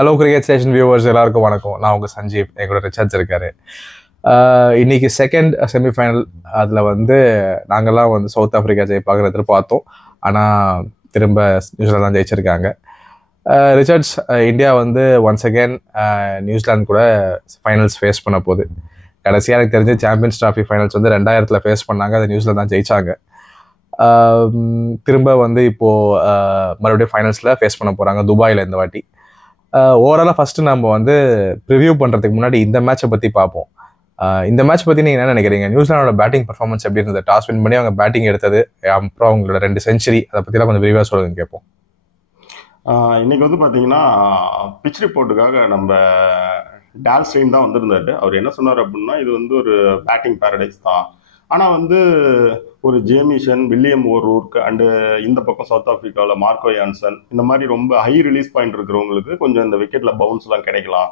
Hello cricket station viewers எல்லாருக்கும் வணக்கம். நான் உங்கள் சஞ்சீவ், எங்களோட ரிச்சர்ட்ஸ் இருக்காரு. இன்னைக்கு செகண்ட் செமிஃபைனல். அதில் நாங்கள்லாம் சவுத் ஆஃப்ரிக்கா ஜெயிப்பாக எதிர்பார்த்தோம். ஆனால் திரும்ப நியூசிலாந்து தான் ஜெயிச்சிருக்காங்க. Richards, India once again New Zealand கூட ஃபைனல்ஸ் ஃபேஸ் பண்ண போகுது. கடைசியாக எனக்கு தெரிஞ்சு சாம்பியன்ஸ் ட்ராஃபி ஃபைனல்ஸ் 2000 ஃபேஸ் பண்ணாங்க. அது நியூசிலாந்து தான் ஜெயிச்சாங்க. திரும்ப இப்போது மறுபடியும் ஃபைனல்ஸில் ஃபேஸ் பண்ண போகிறாங்க துபாயில் இந்த வாட்டி. ஓவராலாக ஃபஸ்ட்டு நம்ம ப்ரிவியூ பண்ணுறதுக்கு முன்னாடி இந்த மேட்சை பற்றி பார்ப்போம். இந்த மேட்ச் பற்றி நீங்கள் என்ன நினைக்கிறீங்க? நியூசிலாண்டோட பேட்டிங் பர்ஃபார்மன்ஸ் எப்படி இருந்தது? டாஸ் வின் பண்ணி அவங்க பேட்டிங் எடுத்தது, அப்புறம் அவங்களோட 2 செஞ்சுரி, அதை பற்றிலாம் கொஞ்சம் விரிவாக சொல்லுங்க கேட்போம். இன்னைக்கு பார்த்தீங்கன்னா பிச் ரிப்போர்ட்டுக்காக நம்ம டால் ஸ்டெயின் தான் வந்திருந்தாரு. அவர் என்ன சொன்னார் அப்படின்னா, இது ஒரு பேட்டிங் பேரடைஸ் தான். ஆனால் ஒரு ஜேமிஷன், வில்லியம் ஓரூர்க் அண்டு இந்த பக்கம் சவுத் ஆஃப்ரிக்காவில் மார்க்கோ யான்சன், இந்த மாதிரி ரொம்ப ஹை ரிலீஸ் பாயிண்ட் இருக்கிறவங்களுக்கு கொஞ்சம் இந்த விக்கெட்டில் பவுன்ஸ்லாம் கிடைக்கலாம்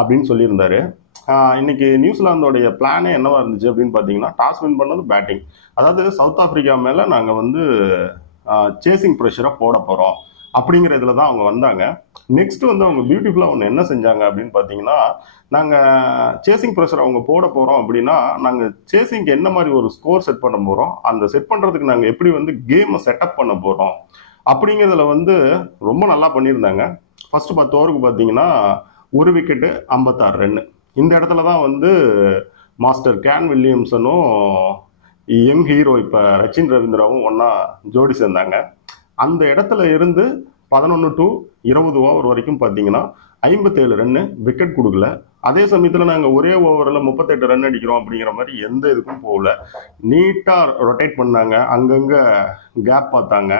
அப்படின்னு சொல்லியிருந்தாரு. இன்னைக்கு நியூசிலாந்தோடைய பிளானே என்னவா இருந்துச்சு அப்படின்னு பார்த்தீங்கன்னா, டாஸ் வின் பண்ணது பேட்டிங். அதாவது சவுத் ஆஃப்ரிக்கா மேலே நாங்கள் சேசிங் ப்ரெஷரை போட போகிறோம் அப்படிங்கிற இதில் தான் அவங்க வந்தாங்க. நெக்ஸ்ட் அவங்க பியூட்டிஃபுல்லாக ஒன்று என்ன செஞ்சாங்க அப்படின்னு பார்த்தீங்கன்னா, நாங்கள் சேசிங் ப்ரெஷர் அவங்க போட போகிறோம் அப்படின்னா, நாங்கள் சேசிங்க்கு என்ன மாதிரி ஒரு ஸ்கோர் செட் பண்ண போகிறோம், அந்த செட் பண்ணுறதுக்கு நாங்கள் எப்படி கேமை செட்டப் பண்ண போகிறோம் அப்படிங்கிறதுல ரொம்ப நல்லா பண்ணியிருந்தாங்க. ஃபர்ஸ்ட் 10 ஓவருக்கு பார்த்தீங்கன்னா 1 விக்கெட்டு 56 ரன்னு. இந்த இடத்துல தான் மாஸ்டர் கேன் வில்லியம்சனும் யங் ஹீரோ இப்போ ரச்சின் ரவீந்திராவும் ஒன்றா ஜோடி சேர்ந்தாங்க. அந்த இடத்துல இருந்து 11 to 20 ஓவர் வரைக்கும் பார்த்தீங்கன்னா 57 ரன்னு, விக்கெட் கொடுக்கல. அதே சமயத்தில் நாங்கள் ஒரே ஓவரில் 38 ரன் அடிக்கிறோம் அப்படிங்கிற மாதிரி எந்த இதுக்கும் போகல. நீட்டாக ரொட்டேட் பண்ணாங்க, அங்கங்கே கேப் பார்த்தாங்க.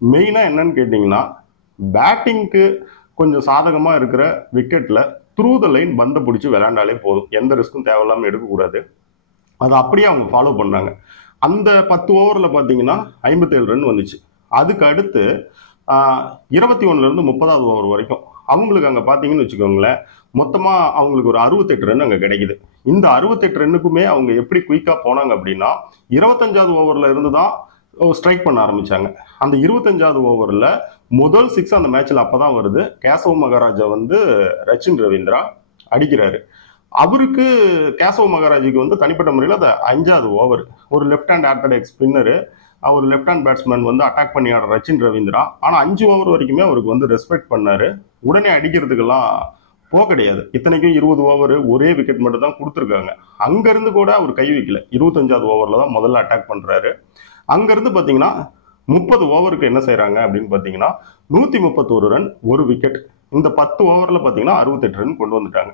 மெயினாக என்னன்னு கேட்டிங்கன்னா, பேட்டிங்க்கு கொஞ்சம் சாதகமாக இருக்கிற விக்கெட்டில் த்ரூ த லைன் பந்தை பிடிச்சி விளையாண்டாலே போதும், எந்த ரிஸ்க்கும் தேவையில்லாமல் எடுக்கக்கூடாது. அதை அப்படியே அவங்க ஃபாலோ பண்ணாங்க. அந்த 10 ஓவரில் பார்த்தீங்கன்னா 57 ரன் வந்துச்சு. அதுக்கு அடுத்து 21லேருந்து 30வது ஓவர் வரைக்கும் அவங்களுக்கு அங்கே பார்த்தீங்கன்னு வச்சுக்கோங்களேன், மொத்தமாக அவங்களுக்கு ஒரு 68 ரன் அங்கே கிடைக்குது. இந்த 68 ரன்னுக்குமே அவங்க எப்படி குயிக்காக போனாங்க அப்படின்னா, 25வது ஓவரில் இருந்து தான் ஸ்ட்ரைக் பண்ண ஆரம்பித்தாங்க. அந்த 25வது ஓவரில் முதல் 6 அந்த மேட்ச்சில் அப்போ தான் வருது. கேசவ் மகாராஜா ரச்சின் ரவீந்திரா அடிக்கிறாரு. அவருக்கு கேசவ் மகாராஜுக்கு தனிப்பட்ட முறையில் அது 5வது ஓவர். ஒரு லெஃப்ட் ஹேண்ட் ஆர்த்தடாக்ஸ் ஸ்பின்னரு, அவர் லெஃப்ட் ஹேண்ட் பேட்ஸ்மேன் அட்டாக் பண்ணி ஆடுற ரச்சின் ரவீந்திரா. ஆனால் 5 ஓவர் வரைக்குமே அவருக்கு ரெஸ்பெக்ட் பண்ணாரு. உடனே அடிக்கிறதுக்கெல்லாம் கிடையாது. இத்தனைக்கும் 20 ஓவர் ஒரே விக்கெட் மட்டும் தான் கொடுத்துருக்காங்க. அங்கேருந்து கூட அவர் கை வைக்கல. 25வது ஓவரில் தான் முதல்ல அட்டாக் பண்ணுறாரு. அங்கேருந்து பார்த்தீங்கன்னா 30 ஓவருக்கு என்ன செய்கிறாங்க அப்படின்னு பார்த்தீங்கன்னா, 131 ரன், 1 விக்கெட். இந்த 10 ஓவரில் பார்த்தீங்கன்னா 68 ரன் கொண்டு வந்துட்டாங்க.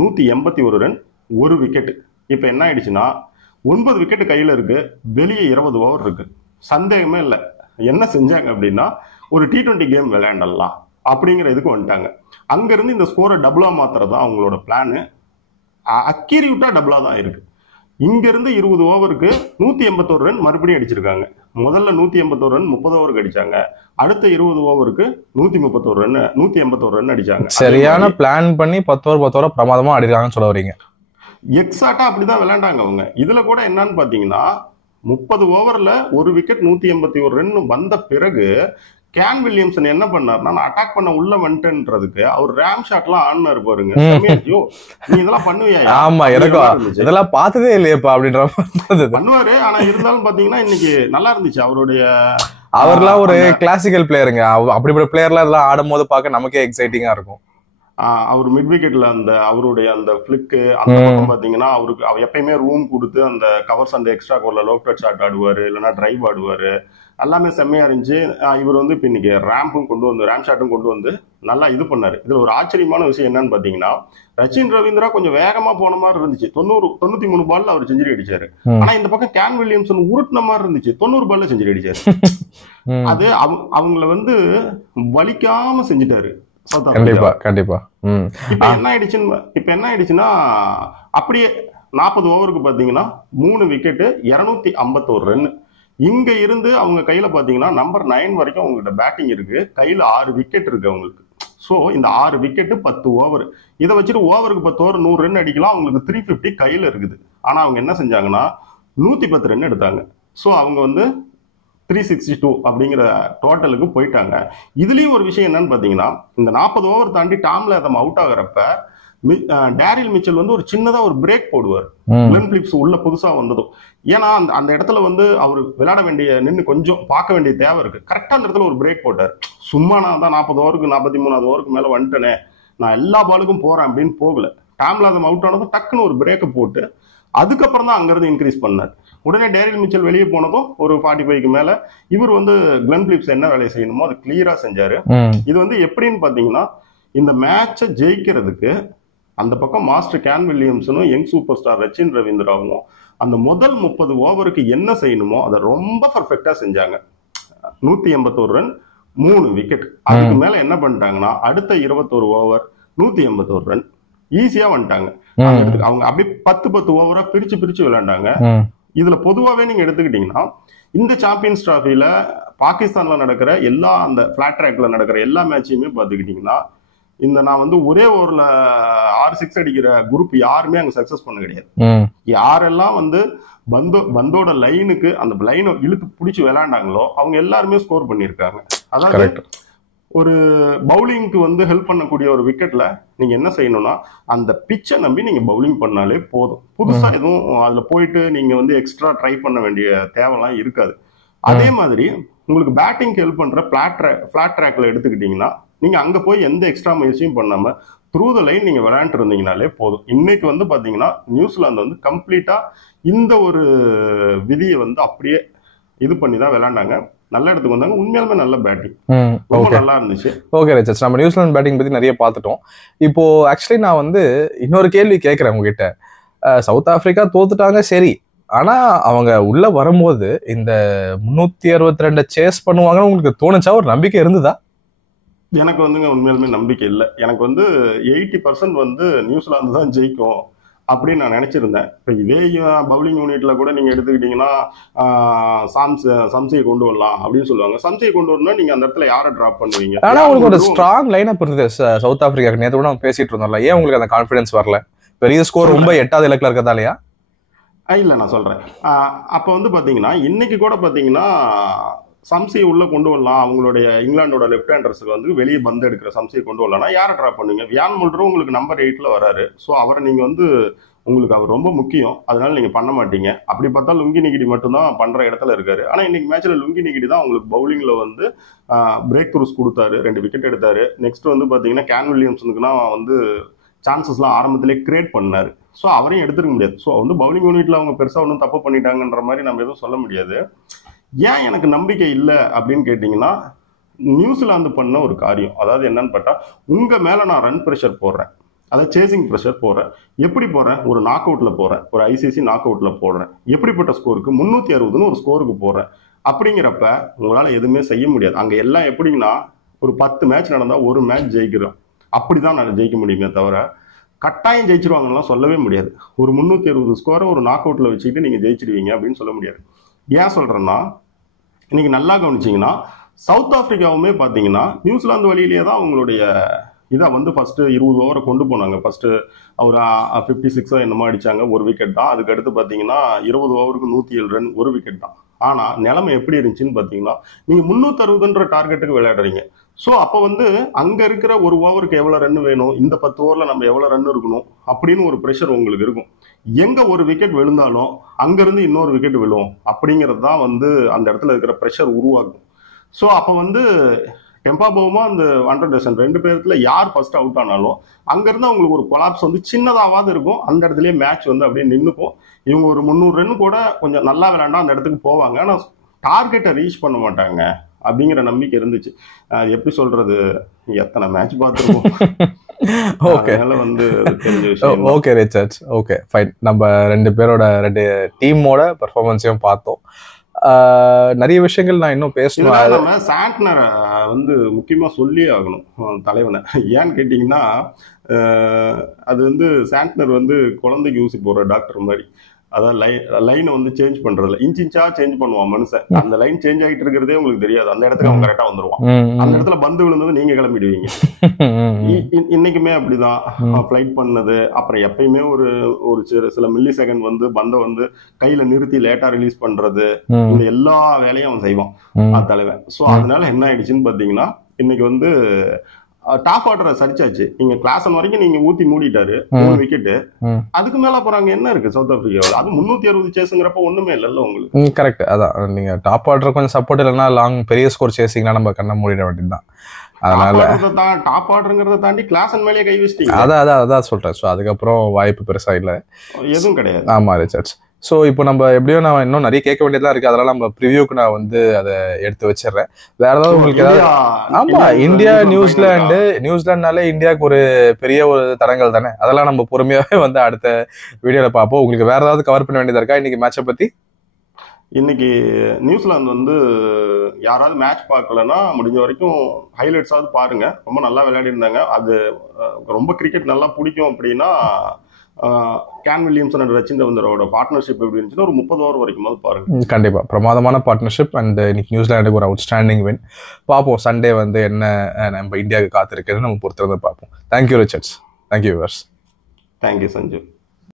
181 ரன், 1 விக்கெட். இப்போ என்ன ஆயிடுச்சுன்னா, 9 விக்கெட் கையில் இருக்கு, வெளியே 20 ஓவர் இருக்கு. சந்தேகமே இல்லை. என்ன செஞ்சாங்க அப்படின்னா, ஒரு T20 கேம் விளையாண்டலாம் அப்படிங்கிற இதுக்கு வந்துட்டாங்க. அங்கிருந்து இந்த ஸ்கோரை டபுளா மாத்துறதா அவங்களோட பிளானு. அக்யூரேட்டா டபுளா தான் இருக்கு. இங்கிருந்து 20 ஓவருக்கு 181 ரன் மறுபடியும் அடிச்சிருக்காங்க. முதல்ல 181 ரன் 30 ஓவருக்கு அடிச்சாங்க. அடுத்த 20 ஓவருக்கு 131 ரன் 181 ரன் அடிச்சாங்க. சரியான பிளான் பண்ணி 10 ஓவர் 10 ஓவர் பிரமாதமா அடிக்கிறாங்கன்னு சொல்ல வரீங்க? எக்ஸாக்டா அப்படிதான் விளையாண்டாங்க அவங்க. இதுல கூட என்னன்னு பாத்தீங்கன்னா, 30 ஓவர்ல 1 விக்கெட் 181 ரன் வந்த பிறகு கேன் வில்லியம்சன் என்ன பண்ணாருன்னா, நான் அட்டாக் பண்ண உள்ள வந்துட்டேன்றதுக்கு அவர் ரேம் ஷாட்லாம் ஆடினாரு பாருங்க. நீ இதெல்லாம் பண்ணுவியா? ஆமா, இதெல்லாம் பார்த்ததே இல்லையப்பா அப்படின்ற பண்ணுவாரு. ஆனா இருந்தாலும் பாத்தீங்கன்னா இன்னைக்கு நல்லா இருந்துச்சு அவருடைய. அவர்லாம் ஒரு கிளாசிக்கல் பிளேயருங்க. அப்படிப்பட்ட பிளேயர்லாம் இதெல்லாம் ஆடும் போது பார்க்க நமக்கே எக்ஸைட்டிங்கா இருக்கும். அவர் மிட் விக்கெட்ல அவருடைய அந்த பிளிக்கு அந்த பக்கம் பாத்தீங்கன்னா, அவருக்கு எப்பயுமே ரூம் கொடுத்து அந்த கவர்ஸ் அந்த எக்ஸ்ட்ரா கோர்ல லோக்கல் ஷாட் ஆடுவாரு, இல்லைன்னா டிரைவ் ஆடுவாரு. எல்லாமே செம்மையா இருந்துச்சு. இவர் இப்ப இன்னைக்கு ரேம்பும் ரேம் ஷாட்டும் கொண்டு வந்து நல்லா இது பண்ணாரு. இதுல ஒரு ஆச்சரியமான விஷயம் என்னன்னு பாத்தீங்கன்னா, ரச்சின் ரவீந்திரா கொஞ்சம் வேகமா போன மாதிரி இருந்துச்சு. 93 பால்ல அவர் செஞ்சுரி அடிச்சாரு. ஆனா இந்த பக்கம் கேன் வில்லியம்சன் உருட்டின மாதிரி இருந்துச்சு. 90 பால்ல செஞ்சுரி அடிச்சாரு. அது அவங்கள வலிக்காம செஞ்சுட்டாரு. கண்டிப்பா கண்டிப்பா. இப்ப என்ன ஆயிடுச்சுன்னா, அப்படியே 40 ஓவருக்கு பாத்தீங்கன்னா 3 விக்கெட்டு 251 ரன். இங்க இருந்து அவங்க கையில பாத்தீங்கன்னா நம்பர் 9 வரைக்கும் அவங்ககிட்ட பேட்டிங் இருக்கு. கையில 6 விக்கெட் இருக்கு அவங்களுக்கு. ஸோ இந்த 6 விக்கெட்டு 10 ஓவர். இதை வச்சுட்டு ஓவருக்கு 10 ஓவர் 100 ரன் அடிக்கலாம். அவங்களுக்கு 350 கையில இருக்குது. ஆனா அவங்க என்ன செஞ்சாங்கன்னா 110 ரன் எடுத்தாங்க. ஸோ அவங்க 362 அப்படிங்கிற டோட்டலுக்கு போயிட்டாங்க. இதுலயும் ஒரு விஷயம் என்னன்னு பாத்தீங்கன்னா, இந்த 40 ஓவர் தாண்டி டாம் லேதம் அவுட் ஆகுறப்ப டேரில் மிச்சல் வந்து ஒரு சின்னதா ஒரு பிரேக் போடுவார். கிளென் பிலிப்ஸ் உள்ள புதுசா வந்ததும். ஏன்னா அந்த இடத்துல வந்து அவர் விளையாட வேண்டிய நின்று கொஞ்சம் பார்க்க வேண்டிய தேவை இருக்கு. கரெக்டா அந்த இடத்துல ஒரு பிரேக் போட்டார். சும்மா நான் தான் 40 ஓவருக்கு 43வது ஓவருக்கு மேல வந்துட்டேனே, நான் எல்லா பாலுக்கும் போறேன் அப்படின்னு போகல. டாம் லேதம் அவுட் ஆனதும் டக்குன்னு ஒரு பிரேக்கை போட்டு அதுக்கப்புறம் தான் அங்கிருந்து இன்க்ரீஸ் பண்ணார். உடனே டேரில் மிச்சல் வெளியே போனதும் ஒரு 45க்கு மேல இவர் வந்து கிளென் பிலிப்ஸ் என்ன வேலையை செய்யணுமோ அது கிளியரா செஞ்சாரு. இது வந்து எப்படின்னு பாத்தீங்கன்னா, இந்த மேட்சை ஜெயிக்கிறதுக்கு அந்த பக்கம் மாஸ்டர் கேன் வில்லியம்ஸனும் யங் சூப்பர் ஸ்டார் ரச்சின் ரவீந்திராவும் அந்த முதல் 30 ஓவருக்கு என்ன செய்யணுமோ அதை ரொம்ப பர்ஃபெக்டா செஞ்சாங்க. 181 ரன் 3 விக்கெட். அதுக்கு மேல என்ன பண்ணிட்டாங்கன்னா, அடுத்த 21 ஓவர் 181 ரன் ஈஸியா வந்துட்டாங்க. அவங்க அப்படியே 10 ஓவரா பிரிச்சு விளையாண்டாங்க. இதுல பொதுவாவே நீங்க எடுத்துக்கிட்டீங்கன்னா, இந்த சாம்பியன்ஸ் டிராஃபில பாகிஸ்தான்ல நடக்கிற எல்லா அந்த பிளாட் ட்ராக்ல நடக்கிற எல்லா மேட்சையுமே பாத்துக்கிட்டீங்கன்னா, இந்த நான் வந்து ஒரே ஓவர்ல 6 6 அடிக்கிற குரூப் யாருமே அங்க சக்சஸ் பண்ண கிடையாது. யாரெல்லாம் வந்து பந்தோட லைனுக்கு அந்த லைனை இழுத்து பிடிச்சி விளையாண்டாங்களோ அவங்க எல்லாருமே ஸ்கோர் பண்ணிருக்காங்க. அதாவது ஒரு பவுலிங்க்கு வந்து ஹெல்ப் பண்ணக்கூடிய ஒரு விக்கெட்ல நீங்க என்ன செய்யணும்னா, அந்த பிச்சை நம்பி நீங்க பவுலிங் பண்ணாலே போதும். புதுசா எதுவும் அதுல போயிட்டு நீங்க வந்து எக்ஸ்ட்ரா ட்ரை பண்ண வேண்டிய தேவைலாம் இருக்காது. அதே மாதிரி உங்களுக்கு பேட்டிங் ஹெல்ப் பண்ற பிளாட் ட்ராக்ல எடுத்துக்கிட்டீங்கன்னா, நீங்க அங்க போய் எந்த எக்ஸ்ட்ரா முயற்சியும் பண்ணாம த்ரூ த லைன் நீங்க விளையாண்டு இருந்தீங்கனாலே போதும். இன்னைக்கு வந்து பாத்தீங்கன்னா, நியூசிலாந்து வந்து கம்ப்ளீட்டா இந்த ஒரு விதியை வந்து அப்படியே இது பண்ணி தான் விளையாண்டாங்க. நல்ல இடத்துக்கு வந்தாங்க. உண்மையாலுமே நல்ல பேட்டிங், ரொம்ப நல்லா இருந்துச்சு. ஓகே ரிச்சர்ஸ், நம்ம நியூசிலாந்து பேட்டிங் பத்தி நிறைய பார்த்துட்டோம். இப்போ ஆக்சுவலி நான் வந்து இன்னொரு கேள்வி கேட்கிறேன் உங்ககிட்ட. சவுத் ஆப்பிரிக்கா தோத்துட்டாங்க சரி, ஆனா அவங்க உள்ள வரும்போது இந்த 362 சேஸ் பண்ணுவாங்கன்னு உங்களுக்கு தோணுச்சா? ஒரு நம்பிக்கை இருந்ததா? எனக்கு வந்துங்க உண்மையாலுமே நம்பிக்கை இல்லை. எனக்கு வந்து 80% வந்து நியூசிலாந்து தான் ஜெயிக்கும் அப்படின்னு நான் நினைச்சிருந்தேன். இப்போ இதே பவுலிங் யூனிட்ல கூட நீங்க எடுத்துக்கிட்டீங்கன்னா, சம்சியை கொண்டு வரலாம் அப்படின்னு சொல்லுவாங்க. சம்சியை கொண்டு வரணும்னா நீங்க அந்த இடத்துல யாரை டிராப் பண்ணுவீங்க? ஆனா உங்களுக்கு ஒரு ஸ்ட்ராங் லைன் அப் இருந்தது சவுத் ஆப்பிரிக்கா. நேற்று கூட நம்ம பேசிட்டு இருந்தோம்ல, ஏன் உங்களுக்கு அந்த கான்ஃபிடன்ஸ் வரல? பெரிய ஸ்கோர் ரொம்ப 8வது இலக்குல இருக்கதாலையா? இல்லை, நான் சொல்றேன். அப்போ வந்து பாத்தீங்கன்னா, இன்னைக்கு கூட பாத்தீங்கன்னா சம்சியை உள்ள கொண்டு வரலாம். அவங்களுடைய இங்கிலாண்டோட லெஃப்ட் ஹேண்டர்ஸுக்கு வந்து வெளியே பந்து எடுக்கிற சம்சியை கொண்டு வரலாம்னா யாரை ட்ராப் பண்ணுவீங்க? வியான் முல்டரும் உங்களுக்கு நம்பர் 8ல வராரு. ஸோ அவரை நீங்க வந்து உங்களுக்கு அவர் ரொம்ப முக்கியம், அதனால நீங்க பண்ண மாட்டீங்க. அப்படி பார்த்தா லுங்கி நிகிடி மட்டும்தான் பண்ற இடத்துல இருக்காரு. ஆனா இன்னைக்கு மேட்ச்ல லுங்கி நிகிடி தான் உங்களுக்கு பவுலிங்ல வந்து பிரேக் த்ரூஸ் கொடுத்தாரு, 2 விக்கெட் எடுத்தாரு. நெக்ஸ்ட் வந்து பாத்தீங்கன்னா கேன் வில்லியம்ஸனுக்குனா வந்து சான்சஸ்லாம் ஆரம்பத்திலே கிரியேட் பண்ணாரு. ஸோ அவரையும் எடுத்துருக்க முடியாது. ஸோ வந்து பவுலிங் யூனிட்ல அவங்க பெருசா ஒன்றும் தப்பு பண்ணிட்டாங்கன்ற மாதிரி நம்ம எதுவும் சொல்ல முடியாது. ஏன் எனக்கு நம்பிக்கை இல்லை அப்படின்னு கேட்டீங்கன்னா, நியூசிலாந்து பண்ண ஒரு காரியம், அதாவது என்னன்னு பார்த்தா, உங்க மேல நான் ரன் ப்ரெஷர் போடுறேன், அதாவது சேசிங் ப்ரெஷர் போடுறேன். எப்படி போடுறேன்? ஒரு நாக் அவுட்ல போறேன், ஒரு ஐசிசி நாக் அவுட்ல போடுறேன். எப்படிப்பட்ட ஸ்கோருக்கு? 360ன்னு ஒரு ஸ்கோருக்கு போடுறேன். அப்படிங்கிறப்ப உங்களால எதுவுமே செய்ய முடியாது. அங்க எல்லாம் எப்படின்னா, ஒரு 10 மேட்ச் நடந்தா ஒரு மேட்ச் ஜெயிக்கிறோம், அப்படிதான் நான் ஜெயிக்க முடியுமே தவிர கட்டாயம் ஜெயிச்சிருவாங்கலாம் சொல்லவே முடியாது. ஒரு 360 ஸ்கோரை ஒரு நாக் அவுட்ல வச்சுக்கிட்டு நீங்க ஜெயிச்சிருவீங்க அப்படின்னு சொல்ல முடியாது. ஏன் சொல்றேன்னா, இன்னைக்கு நல்லா கவனிச்சிங்கன்னா, சவுத் ஆப்பிரிக்காவுமே பார்த்தீங்கன்னா நியூசிலாந்து வழியிலேயே தான் அவங்களுடைய இதை வந்து ஃபர்ஸ்ட் 20 ஓவரை கொண்டு போனாங்க. ஃபர்ஸ்ட் ஒரு 56 என்னமோ அடிச்சாங்க, ஒரு விக்கெட் தான். அதுக்கு அடுத்து பார்த்தீங்கன்னா 20 ஓவருக்கு 107 ரன், ஒரு விக்கெட் தான். ஆனா நிலைமை எப்படி இருந்துச்சுன்னு பார்த்தீங்கன்னா, நீங்க 360ன்ற டார்கெட்டுக்கு விளையாடுறீங்க. ஸோ அப்போ வந்து அங்க இருக்கிற ஒரு ஓவருக்கு எவ்வளவு ரன் வேணும், இந்த 10 ஓவர்ல நம்ம எவ்வளவு ரன் இருக்கணும் அப்படின்னு ஒரு ப்ரெஷர் உங்களுக்கு இருக்கும். எங்க ஒரு விக்கெட் விழுந்தாலும் அங்கிருந்து இன்னொரு விக்கெட் விழும் அப்படிங்கிறது தான் வந்து அந்த இடத்துல இருக்கிற ப்ரெஷர் உருவாக்கும். ஸோ அப்போ வந்து டெம்பா பவுமா அந்த 100 2 பேர்த்துல யார் ஃபர்ஸ்ட் அவுட் ஆனாலும் அங்கிருந்து அவங்களுக்கு ஒரு கொலாப்ஸ் வந்து சின்னதாவது இருக்கும். அந்த இடத்துலயே மேட்ச் வந்து அப்படியே நின்றுக்கும். இவங்க ஒரு 300 ரன் கூட கொஞ்சம் நல்லா விளையாண்டா அந்த இடத்துக்கு போவாங்க. ஆனால் டார்கெட்டை ரீச் பண்ண மாட்டாங்க அப்படிங்கிற நம்பிக்கை இருந்துச்சு. எப்படி சொல்றது, எத்தனை மேட்ச் பார்த்துருக்கோம். Okay Richards, okay fine. நம்ம 2 பேரோட 2 டீமோட பெர்ஃபார்மன்ஸையும் பார்த்தோம். நிறைய விஷயங்கள் நான் இன்னும் பேசணும். நம்ம சாண்ட்னரை வந்து முக்கியமா சொல்லியே ஆகணும் தலைவனை. ஏன்னு கேட்டீங்கன்னா, அது வந்து சாண்ட்னர் வந்து குழந்தைக்கு ஊசி போடுற டாக்டர் மாதிரி. அதான் லைனை வந்து சேஞ்ச் பண்றதுல இன்ச்சா சேஞ்ச் பண்ணுவான் மனுஷன். அந்த லைன் சேஞ்ச் ஆகிட்டு இருக்கிறதே உங்களுக்கு தெரியாது. அந்த இடத்துக்கு அவன் கரெக்டா வந்துருவான். அந்த இடத்துல பந்து விழுந்தது நீங்க கிளம்பிடுவீங்க. இன்னைக்குமே அப்படிதான் ஃபிளைட் பண்ணது. அப்புறம் எப்பயுமே ஒரு சில மில்லி செகண்ட் வந்து பந்தை வந்து கையில நிறுத்தி லேட்டா ரிலீஸ் பண்றது, இந்த எல்லா வேலையும் அவன் செய்வான் தலைவன். ஸோ அதனால என்ன ஆயிடுச்சுன்னு பாத்தீங்கன்னா இன்னைக்கு வந்து டாப் ஆர்டரை சரிச்சாச்சு. நீங்க கிளாஸ் வரைக்கும் நீங்க ஊத்தி மூடிட்டாரு 3 விக்கெட். அதுக்கு மேல போறாங்க என்ன இருக்கு சவுத் ஆப்பிரிக்காவில்? அது 360 சேஸுங்கிறப்ப ஒண்ணுமே இல்லைல்ல உங்களுக்கு. கரெக்ட். அதான் நீங்க டாப் ஆர்டர் கொஞ்சம் சப்போர்ட் இல்லைன்னா லாங் பெரிய ஸ்கோர் சேசிங்கன்னா நம்ம கண்ணை மூடிட வேண்டியதுதான். அதனால டாப் ஆர்டருங்கிறத தாண்டி கிளாஸ் மேலேயே கை வச்சிட்டீங்க. அதான் சொல்றேன். ஸோ அதுக்கப்புறம் வாய்ப்பு பெருசா இல்லை, எதுவும் கிடையாது. ஆமா ரிச்சர்ட்ஸ். ஸோ இப்போ நம்ம எப்படியோ நான் இன்னும் நிறைய கேட்க வேண்டியதெல்லாம் இருக்கு. அதெல்லாம் நம்ம ப்ரிவியூக்கு நான் வந்து அதை எடுத்து வச்சிடறேன். வேற ஏதாவது உங்களுக்கு ஏதாவது? ஆமா, இந்தியா நியூசிலாண்ட்னாலே இந்தியாவுக்கு ஒரு பெரிய ஒரு தடங்கள் தானே. அதெல்லாம் நம்ம பொறுமையாவே வந்து அடுத்த வீடியோல பார்ப்போம். உங்களுக்கு வேற ஏதாவது கவர் பண்ண வேண்டியதா இருக்கா இன்னைக்கு மேட்சை பத்தி? இன்னைக்கு நியூசிலாந்து வந்து யாராவது மேட்ச் பார்க்கலன்னா முடிஞ்ச வரைக்கும் ஹைலைட்ஸாவது பாருங்க. ரொம்ப நல்லா விளையாடி இருந்தாங்க. அது ரொம்ப கிரிக்கெட் நல்லா பிடிக்கும் அப்படின்னா கேன் வில்லியம்சன் அண்ட் ரச்சின் ரவீந்திராவோட பார்ட்னர்ஷிப் எப்படி இருந்துச்சுன்னா ஒரு 30 ஓவர் வரைக்கும் பாருங்க. கண்டிப்பா பிரமாதமான பார்ட்னர்ஷிப். அண்ட் இன்னைக்கு நியூசிலாண்டுக்கு ஒரு அவுட்ஸ்டாண்டிங் வின். பார்ப்போம் சண்டே வந்து என்ன நம்ம இந்தியாவுக்கு காத்திருக்குன்னு நம்ம பொறுத்திருந்து பார்ப்போம். Thank you Richards. Thank you viewers. Thank you Sanjeev.